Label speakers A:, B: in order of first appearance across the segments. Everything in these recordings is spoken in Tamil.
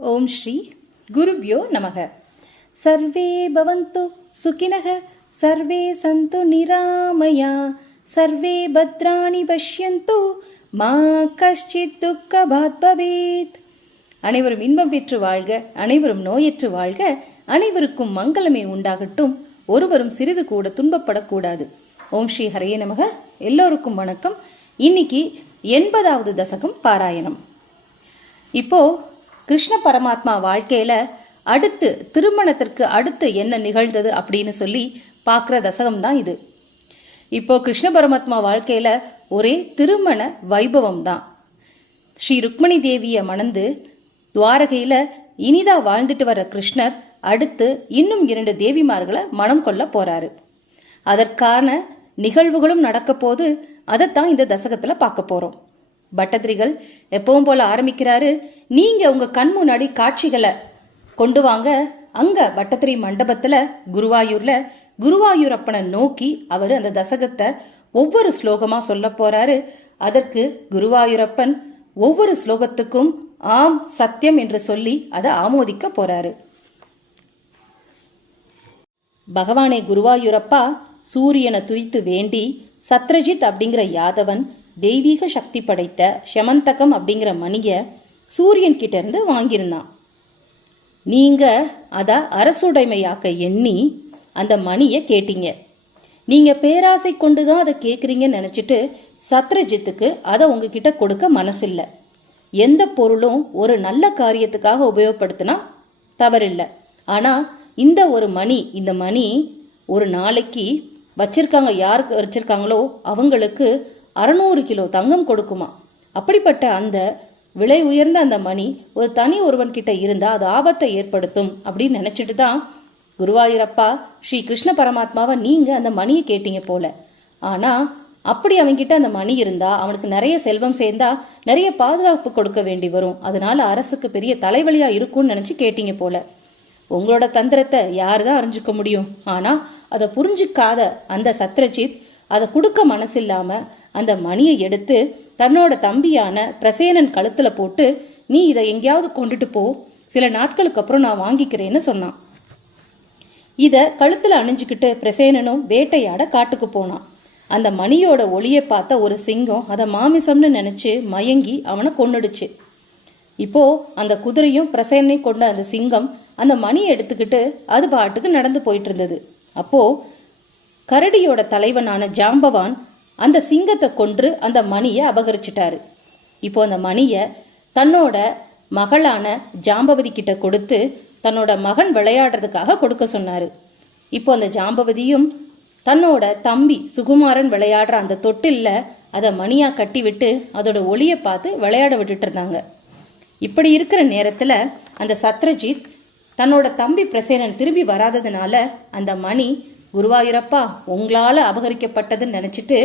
A: ஓம் ஸ்ரீ குருப்யோ நமக. சர்வே பவந்து சுகினக சர்வே சந்து நிராமயா சர்வே பத்ராணி பஷ்யந்து மா கஷ்டித் துக்கபாத் பவேத். அனைவரும் இன்பம் பெற்று வாழ்க அனைவரும் நோயற்று வாழ்க அனைவருக்கும் மங்களமே உண்டாகட்டும். ஒருவரும் சிறிது கூட துன்பப்படக்கூடாது. ஓம் ஸ்ரீ ஹரையே நமக. எல்லோருக்கும் வணக்கம். இன்னைக்கு எண்பதாவது தசகம் பாராயணம். இப்போ கிருஷ்ண பரமாத்மா வாழ்க்கையில அடுத்து திருமணத்திற்கு அடுத்து என்ன நிகழ்ந்தது அப்படின்னு சொல்லி பார்க்குற தசகம் தான் இது. இப்போ கிருஷ்ண பரமாத்மா வாழ்க்கையில ஒரே திருமண வைபவம் தான். ஸ்ரீ ருக்மணி தேவியை மணந்து துவாரகையில இனிதா வாழ்ந்துட்டு வர கிருஷ்ணர் அடுத்து இன்னும் இரண்டு தேவிமார்களை மனம் கொள்ள போறாரு. அதற்கான நிகழ்வுகளும் நடக்க போது அதைத்தான் இந்த தசகத்துல பார்க்க போறோம். பட்டதிரிகள் எப்பவும் போல ஆரம்பிக்கிறாரு. நீங்க உங்க கண் முன்னாடி காட்சிகளை கொண்டு வாங்க. அங்க பட்டத்திரி மண்டபத்துல குருவாயூர்ல குருவாயூரப்பனை நோக்கி அவர் அந்த தசகத்தை ஒவ்வொரு ஸ்லோகமா சொல்ல போறாரு. அதற்கு குருவாயூரப்பன் ஒவ்வொரு ஸ்லோகத்துக்கும் ஆம் சத்தியம் என்று சொல்லி அதை ஆமோதிக்க போறாரு. பகவானே குருவாயூரப்பா சூரியனை துய்த்து வேண்டி சத்ரஜித் அப்படிங்கிற யாதவன் தெய்வீக சக்தி படைத்த ஷமந்தகம் அப்படிங்கிற மணிய சூரியன் கிட்ட இருந்து வாங்கியிருந்தான். நீங்க அத அரசுடைமையாக்க எண்ணி அந்த மணியை கேட்டீங்க. நீங்க பேராசை கொண்டு தான் அதை கேட்குறீங்கன்னு நினைச்சிட்டு சத்ரஜித்துக்கு அதை உங்ககிட்ட கொடுக்க மனசில்லை. எந்த பொருளும் ஒரு நல்ல காரியத்துக்காக உபயோகப்படுத்தினா தவறில்லை. ஆனா இந்த ஒரு மணி இந்த மணி ஒரு நாளைக்கு வச்சிருக்காங்க யாருக்கு வச்சிருக்காங்களோ அவங்களுக்கு அறநூறு கிலோ தங்கம் கொடுக்குமா? அப்படிப்பட்ட அந்த விலை உயர்ந்த அந்த மணி ஒரு தனி ஒருவன் கிட்ட இருந்தா அது ஆபத்தை ஏற்படுத்தும் அப்படின்னு நினைச்சிட்டு தான் குருவாயூரப்பா ஸ்ரீ கிருஷ்ண பரமாத்மாவை நீங்க அந்த மணியை கேட்டீங்க போல. ஆனா அப்படி அவன்கிட்ட அந்த மணி இருந்தா அவனுக்கு நிறைய செல்வம் சேர்ந்தா நிறைய பாதுகாப்பு கொடுக்க வேண்டி வரும். அதனால அரசுக்கு பெரிய தலைவலியா இருக்கும்னு நினைச்சு கேட்டீங்க போல. உங்களோட தந்திரத்தை யாரு தான் அறிஞ்சுக்க முடியும்? ஆனா அதை புரிஞ்சுக்காத அந்த சத்ரஜித் அதை கொடுக்க மனசில்லாம அந்த மணியை எடுத்து தன்னோட தம்பியான பிரசேனன் கழுத்துல போட்டு நீ இதை எங்கேயாவது கொண்டுட்டு போ. சில நாட்களுக்கு அப்புறம் நான் வாங்கிக்கிறேன்னு சொன்னான். இத கழுத்துல அணிஞ்சுக்கிட்டு பிரசேனனும் வேட்டையாட காட்டுக்கு போனான். அந்த மணியோட ஒளியை பார்த்த ஒரு சிங்கம் அதை மாமிசம்னு நினைச்சு மயங்கி அவனை கொன்னுடுச்சு. இப்போ அந்த குதிரையும் பிரசேனையும் கொண்ட அந்த சிங்கம் அந்த மணியை எடுத்துக்கிட்டு அது பாட்டுக்கு நடந்து போயிட்டு இருந்தது. அப்போ கரடியோட தலைவனான ஜாம்பவான் அந்த சிங்கத்தை கொன்று அந்த மணியை அபகரிச்சிட்டாரு. இப்போ அந்த மணியை தன்னோட மகளான ஜாம்பவதி கிட்ட கொடுத்து தன்னோட மகன் விளையாடுறதுக்காக கொடுக்க சொன்னாரு. இப்போ அந்த ஜாம்பவதியும் தன்னோட தம்பி சுகுமாரன் விளையாடுற அந்த தொட்டில்ல அதை மணியா கட்டி விட்டு அதோட ஒளியை பார்த்து விளையாட விட்டுட்டு இருந்தாங்க. இப்படி இருக்கிற நேரத்துல அந்த சத்ரஜித் தன்னோட தம்பி பிரசேனன் திரும்பி வராததுனால அந்த மணி குருவாயூரப்பா உங்களால அபகரிக்கப்பட்டதுன்னு நினைச்சிட்டு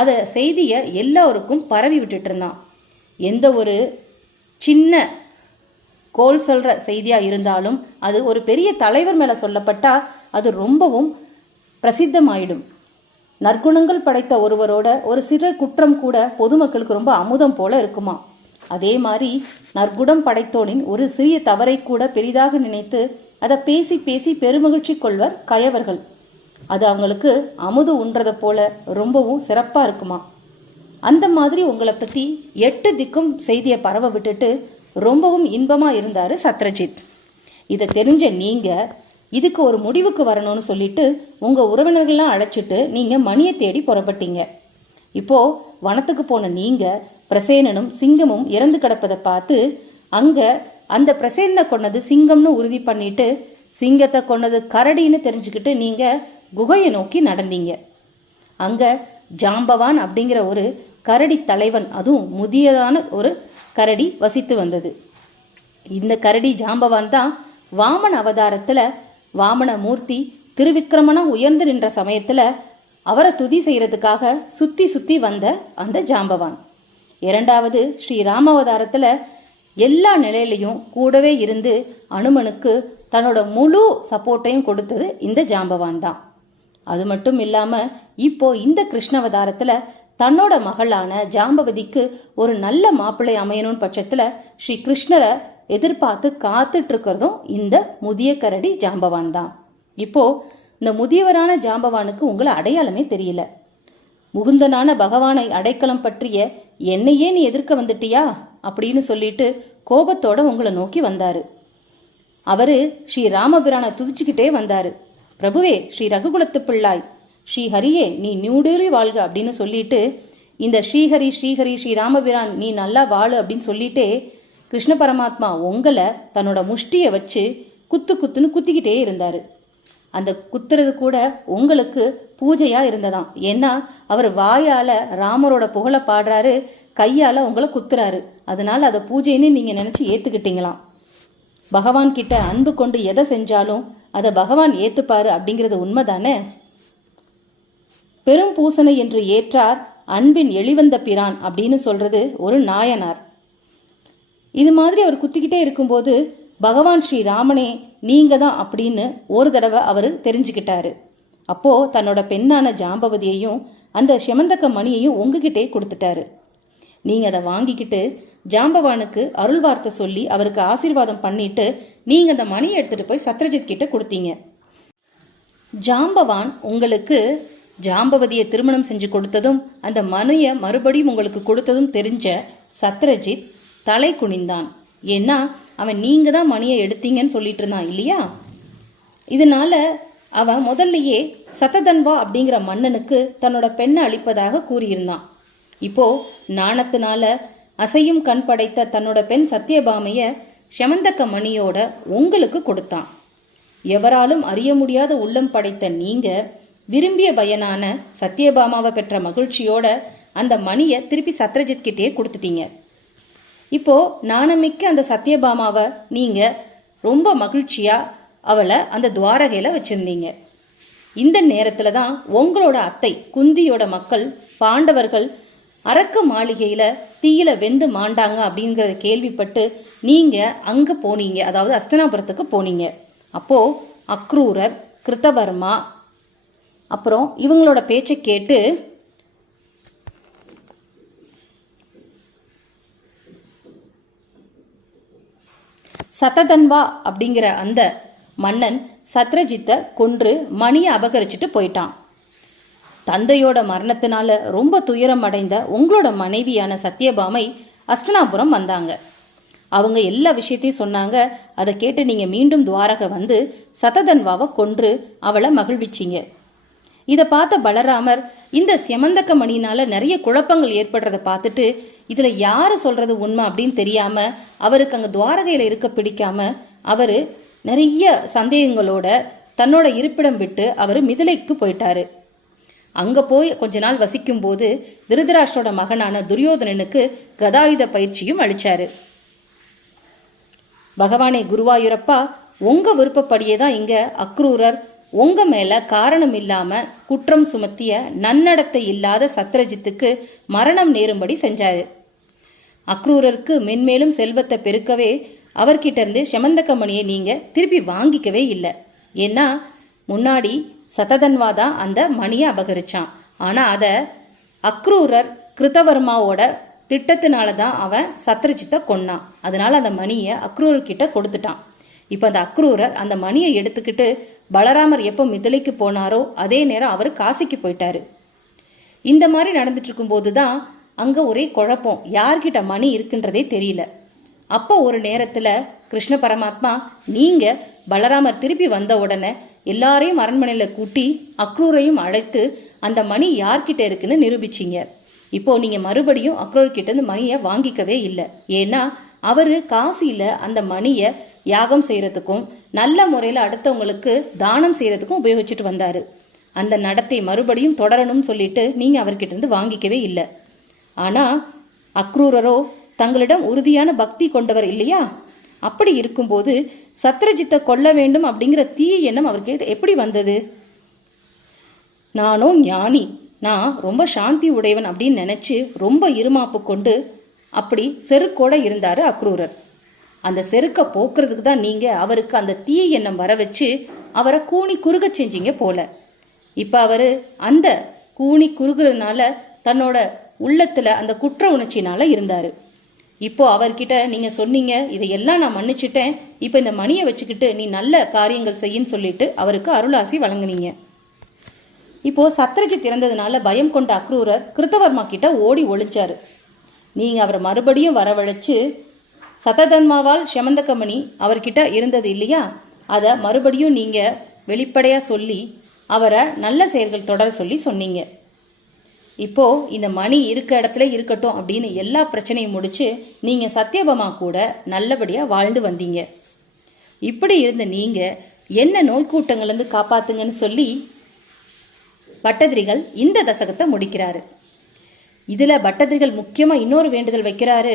A: அதை செய்திய எல்லாருக்கும் பரவி விட்டுட்டு இருந்தான். எந்த ஒரு சின்ன கோல் சொல்ற செய்தியா இருந்தாலும் அது ஒரு பெரிய தலைவர் மேல சொல்லப்பட்டா அது ரொம்பவும் பிரசித்தமாயிடும். நற்குணங்கள் படைத்த ஒருவரோட ஒரு சிறு குற்றம் கூட பொதுமக்களுக்கு ரொம்ப அமுதம் போல இருக்குமா அதே மாதிரி நற்குணம் படைத்தோனின் ஒரு சிறிய தவறை கூட பெரிதாக நினைத்து அதை பேசி பேசி பெருமகிழ்ச்சி கொள்வர் கயவர்கள். அது அவங்களுக்கு அமுது உண்றத போல ரொம்பவும் சிறப்பா இருக்குமா? அந்த மாதிரி உங்களை பத்தி எட்டு திக்கும் செய்தியை பரவ விட்டுட்டு ரொம்பவும் இன்பமா இருந்தாரு சத்ரஜித். இதை தெரிஞ்ச நீங்க இதுக்கு ஒரு முடிவுக்கு வரணும்னு சொல்லிட்டு உங்க உறவினர்கள்லாம் அழைச்சிட்டு நீங்க மணியை தேடி புறப்பட்டீங்க. இப்போ வனத்துக்கு போன நீங்க பிரசேனனும் சிங்கமும் இறந்து கிடப்பதை பார்த்து அங்க அந்த பிரசேனனை கொன்னது சிங்கம்னு உறுதி பண்ணிட்டு சிங்கத்தை கொன்னது கரடின்னு தெரிஞ்சுக்கிட்டு நீங்க குகையை நோக்கி நடந்தீங்க. அங்க ஜாம்பவான் அப்படிங்கிற ஒரு கரடி தலைவன் அதுவும் முதியதான ஒரு கரடி வசித்து வந்தது. இந்த கரடி ஜாம்பவான் தான் வாமன அவதாரத்துல வாமன மூர்த்தி திருவிக்கிரமனா உயர்ந்து நின்ற சமயத்துல அவரை துதி செய்யறதுக்காக சுத்தி சுத்தி வந்த அந்த ஜாம்பவான். இரண்டாவது ஸ்ரீ ராமாவதாரத்துல எல்லா நிலையிலையும் கூடவே இருந்து அனுமனுக்கு தன்னோட முழு சப்போர்ட்டையும் கொடுத்தது இந்த ஜாம்பவான் தான். அது மட்டும் இல்லாம இப்போ இந்த கிருஷ்ணவதாரத்துல தன்னோட மகளான ஜாம்பவதிக்கு ஒரு நல்ல மாப்பிள்ளை அமையணும் பட்சத்துல ஸ்ரீ கிருஷ்ணரை எதிர்பார்த்து காத்துட்டு இருக்கிறதும் இந்த முதிய கரடி ஜாம்பவான் தான். இப்போ இந்த முதியவரான ஜாம்பவானுக்கு உங்களை அடையாளமே தெரியல. முகுந்தனான பகவானை அடைக்கலம் பற்றிய என்னையே நீ எதிர்க்க வந்துட்டியா? அப்படின்னு சொல்லிட்டு கோபத்தோட உங்களை நோக்கி வந்தாரு. அவரு ஸ்ரீ ராமபிரானை துதிச்சுக்கிட்டே வந்தாரு. பிரபுவே ஸ்ரீ ரகுகுலத்து பிள்ளாய் ஸ்ரீ ஹரியே நீ நியூடேறி வாழ்க அப்படின்னு சொல்லிட்டு இந்த ஸ்ரீஹரி ஸ்ரீஹரி ஸ்ரீ ராமபிரான் நீ நல்லா வாழு அப்படின்னு சொல்லிட்டே கிருஷ்ண பரமாத்மா உங்களை தன்னோட முஷ்டியை வச்சு குத்து குத்துன்னு குத்திக்கிட்டே இருந்தார். அந்த குத்துறது கூட உங்களுக்கு பூஜையா இருந்ததாம். ஏன்னா அவர் வாயால ராமரோட புகழ பாடுறாரு கையால உங்களை குத்துறாரு. அதனால அதை பூஜைன்னு நீங்க நினைச்சு ஏத்துக்கிட்டீங்களாம். பகவான் கிட்ட அன்பு கொண்டு எதை செஞ்சாலும் அதை பகவான் ஏத்துப்பாரு அப்படிங்கிறது உண்மைதானே? பெரும் பூசனை என்று ஏற்றார் அன்பின் எளிவந்த பிரான் அப்படின்னு சொல்றது ஒரு நாயனார். இது மாதிரி அவர் குத்திக்கிட்டே இருக்கும்போது பகவான் ஸ்ரீ ராமனே நீங்க தான் அப்படின்னு ஒரு தடவை அவர் தெரிஞ்சுக்கிட்டாரு. அப்போ தன்னோட பெண்ணான ஜாம்பவதியையும் அந்த செமந்தக்க மணியையும் உங்ககிட்டே கொடுத்துட்டாரு. நீங்க அதை வாங்கிக்கிட்டு ஜாம்பவானுக்கு அருள் வார்த்தை சொல்லி அவருக்கு ஆசீர்வாதம் பண்ணிட்டு நீங்க அந்த மணியை எடுத்துட்டு போய் சத்ரஜித் கிட்ட கொடுத்தீங்க. ஜாம்பவான் உங்களுக்கு ஜாம்பவதியை திருமணம் செஞ்சு கொடுத்ததும் அந்த மணியை மறுபடியும் உங்களுக்கு கொடுத்ததும் தெரிஞ்ச சத்ரஜித் தலை குனிந்தான். ஏன்னா அவன் நீங்க தான் மணியை எடுத்தீங்கன்னு சொல்லிட்டு இருந்தான் இல்லையா? இதனால அவன் முதல்லயே சத்ததன்வா அப்படிங்கிற மன்னனுக்கு தன்னோட பெண்ணை அளிப்பதாக கூறியிருந்தான். இப்போ நாணத்தினால அசையும் கண் படைத்த தன்னோட பெண் சத்தியபாமைய செமந்தக்க மணியோட உங்களுக்கு கொடுத்தான். எவராலும் அறிய முடியாத உள்ளம் படைத்த நீங்க விரும்பிய பயனான சத்யபாமாவை பெற்ற மகிழ்ச்சியோட அந்த மணியை திருப்பி சத்ரஜித் கிட்டே கொடுத்துட்டீங்க. இப்போ நாணமிக்க அந்த சத்யபாமாவை நீங்க ரொம்ப மகிழ்ச்சியா அவளை அந்த துவாரகையில வச்சிருந்தீங்க. இந்த நேரத்துல தான் உங்களோட அத்தை குந்தியோட மக்கள் பாண்டவர்கள் அரக்க மாளிகையில தீயில வெந்து மாண்டாங்க அப்படிங்கறத கேள்விப்பட்டு நீங்க அங்க போனீங்க அதாவது அஸ்தனாபுரத்துக்கு போனீங்க. அப்போ அக்ரூரர் கிருத்தவர்மா அப்புறம் இவங்களோட பேச்சை கேட்டு சததன்வா அப்படிங்கிற அந்த மன்னன் சத்ரஜித்தை கொன்று மணியை அபகரிச்சுட்டு போயிட்டான். தந்தையோட மரணத்தினால ரொம்ப துயரம் அடைந்த உங்களோட மனைவியான சத்யபாமை அஸ்தனாபுரம் வந்தாங்க. அவங்க எல்லா விஷயத்தையும் சொன்னாங்க. அதை கேட்டு நீங்க மீண்டும் துவாரக வந்து சததன்வாவை கொன்று அவளை மகிழ்விச்சிங்க. இதை பார்த்த பலராமர் இந்த செமந்தக்க மணினால நிறைய குழப்பங்கள் ஏற்படுறத பார்த்துட்டு இதுல யாரு சொல்றது உண்மை அப்படின்னு தெரியாம அவருக்கு அங்க துவாரகையில இருக்க பிடிக்காம அவரு நிறைய சந்தேகங்களோட தன்னோட இருப்பிடம் விட்டு அவர் மிதிலைக்கு போயிட்டாரு. அங்கே போய் கொஞ்ச நாள் வசிக்கும் போது திருதராஷ்டரோட மகனான துரியோதனனுக்கு கதாயுத பயிற்சியும் அளிச்சாரு. பகவானே குருவாயூரப்பா உங்க விருப்பப்படியே தான் இங்க அக்ரூரர் உங்க மேல காரணம் இல்லாம குற்றம் சுமத்திய நன்னடத்தை இல்லாத சத்ரஜித்துக்கு மரணம் நேரும்படி செஞ்சாரு. அக்ரூரருக்கு மென்மேலும் செல்வத்தை பெருக்கவே அவர்கிட்ட இருந்து செமந்தக்கமணியை நீங்க திருப்பி வாங்கிக்கவே இல்லை. ஏன்னா முன்னாடி சததன்வா தான் அந்த மணியை அபகரிச்சான். ஆனா அத அக்ரூரர் கிருத்தவர்மாவோட திட்டத்தினால தான் அவன் சத்ருஜித்தை கொன்னான். அதனால அந்த மணியை அக்ரூரர் கிட்ட கொடுத்துட்டான். இப்போ அந்த அக்ரூரர் அந்த மணியை எடுத்துக்கிட்டு பலராமர் எப்போ மிதிலைக்கு போனாரோ அதே நேரம் அவர் காசிக்கு போயிட்டாரு. இந்த மாதிரி நடந்துட்டு இருக்கும்போது தான் அங்க ஒரே குழப்பம். யார்கிட்ட மணி இருக்குன்றதே தெரியல. அப்போ ஒரு நேரத்துல கிருஷ்ண பரமாத்மா நீங்க பலராமர் திருப்பி வந்த உடனே எல்லாரையும் அரண்மனையில கூட்டி அக்ரூரையும் அழைத்து அந்த மணி யார்கிட்ட இருக்குன்னு நிரூபிச்சீங்க. இப்போ நீங்க மறுபடியும் அக்ரூர் கிட்ட இருந்து மணியை வாங்கிக்கவே இல்லை. ஏன்னா அவரு காசியில அந்த மணியை யாகம் செய்யறதுக்கும் நல்ல முறையில அடுத்தவங்களுக்கு தானம் செய்யறதுக்கும் உபயோகிச்சுட்டு வந்தாரு. அந்த நடத்தை மறுபடியும் தொடரணும்னு சொல்லிட்டு நீங்க அவர்கிட்ட இருந்து வாங்கிக்கவே இல்லை. ஆனா அக்ரூரரோ தங்களிடம் உறுதியான பக்தி கொண்டவர் இல்லையா? அப்படி இருக்கும்போது சத்ரஜித்தை கொல்ல வேண்டும் அப்படிங்கிற தீய எண்ணம் அவருக்கு எப்படி வந்தது? நானோ ஞானி நான் ரொம்ப சாந்தி உடையவன் அப்படின்னு நினைச்சு ரொம்ப இருமாப்பு கொண்டு அப்படி செருக்கோட இருந்தாரு அக்ரூரர். அந்த செருக்கை போக்குறதுக்கு தான் நீங்க அவருக்கு அந்த தீய எண்ணம் வர வச்சு அவரை கூனி குறுக செஞ்சீங்க போல. இப்ப அவரு அந்த கூனி குறுகிறதுனால தன்னோட உள்ளத்துல அந்த குற்ற உணர்ச்சினால இருந்தாரு. இப்போ அவர்கிட்ட நீங்க சொன்னீங்க இதையெல்லாம் நான் மன்னிச்சிட்டேன். இப்போ இந்த மணியை வச்சுக்கிட்டு நீ நல்ல காரியங்கள் செய்யின்னு சொல்லிட்டு அவருக்கு அருளாசி வழங்குனீங்க. இப்போ சத்ரஜித் இறந்ததுனால பயம் கொண்ட அக்ரூரர் கிருத்தவர்மா கிட்ட ஓடி ஒளிஞ்சாரு. நீங்க அவரை மறுபடியும் வரவழைச்சு சததன்மாவால் செமந்தகமணி அவர்கிட்ட இருந்தது இல்லையா? அதை மறுபடியும் நீங்க வெளிப்படையா சொல்லி அவரை நல்ல செயல்கள் தொடர சொல்லி சொன்னீங்க. இப்போ இந்த மணி இருக்க இடத்துல இருக்கட்டும் அப்படின்னு எல்லா பிரச்சனையும் முடிச்சு நீங்க சத்யபமா கூட நல்லபடியா வாழ்ந்து வந்தீங்க. இப்படி இருந்த நீங்க என்ன நோய்க்கூட்டங்கள்லேருந்து காப்பாத்துங்கன்னு சொல்லி பட்டதிரிகள் இந்த தசகத்தை முடிக்கிறாரு. இதுல பட்டதிரிகள் முக்கியமா இன்னொரு வேண்டுதல் வைக்கிறாரு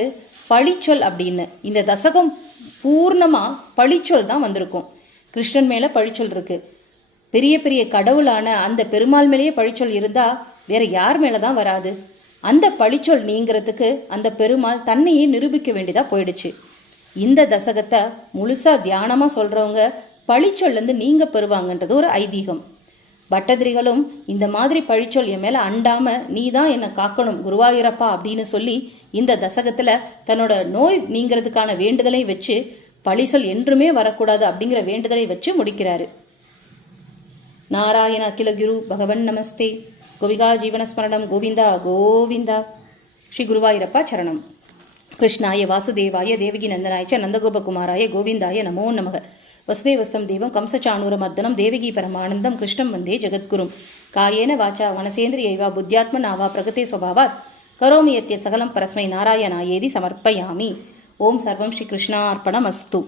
A: பழிச்சொல் அப்படின்னு. இந்த தசகம் பூர்ணமா பழிச்சொல் தான் வந்திருக்கும். கிருஷ்ணன் மேல பழிச்சொல் இருக்கு. பெரிய பெரிய கடவுளான அந்த பெருமாள் மேலேயே பழிச்சொல் இருந்தா வேற யார் மேலதான் வராது. அந்த பழிச்சொல் நீங்கிறதுக்கு அந்த பெருமாள் தன்னையே நிரூபிக்க வேண்டியதா போயிடுச்சு. இந்த தசகத்தை முழுசா தியானமா சொல்றவங்க பழிச்சொல்லேருந்து நீங்க பெறுவாங்கன்றது ஒரு ஐதீகம். பட்டதிரிகளும் இந்த மாதிரி பழிச்சொல் என் மேல அண்டாம நீ தான் என்னை காக்கணும் குருவாயூரப்பா அப்படின்னு சொல்லி இந்த தசகத்துல தன்னோட நோய் நீங்கிறதுக்கான வேண்டுதலை வச்சு பழிசொல் என்றுமே வரக்கூடாது அப்படிங்கிற வேண்டுதலை வச்சு முடிக்கிறாரு. நாராயண அகில குரு பகவன் நமஸ்தே. கோவிகா ஜீவனஸ்மரணம் கோவிந்தா கோவிந்தா ஸ்ரீ குருவாயூரப்பா சரணம் கிருஷ்ணாய வாசுதேவாய தேவகி நந்தனாய்ச்ச நந்தகோபகுமாராய கோவிந்தாய நமோ நமக வசுதேவஸ்தம் தேவம் கம்சச்சானூரமர்தனம் தேவகி பரமானந்தம் கிருஷ்ணம் வந்தே ஜெகத்குரும் காயேன வாச்சா மனசேந்திரியைவா புத்தியாத்ம நாவா பிரகதே சுவாவாத் கரோமி யத்யத் சகலம் பரஸ்மை நாராயணாயேதி சமர்ப்பயாமி ஓம் சர்வம் ஸ்ரீ கிருஷ்ணார்ப்பணமஸ்து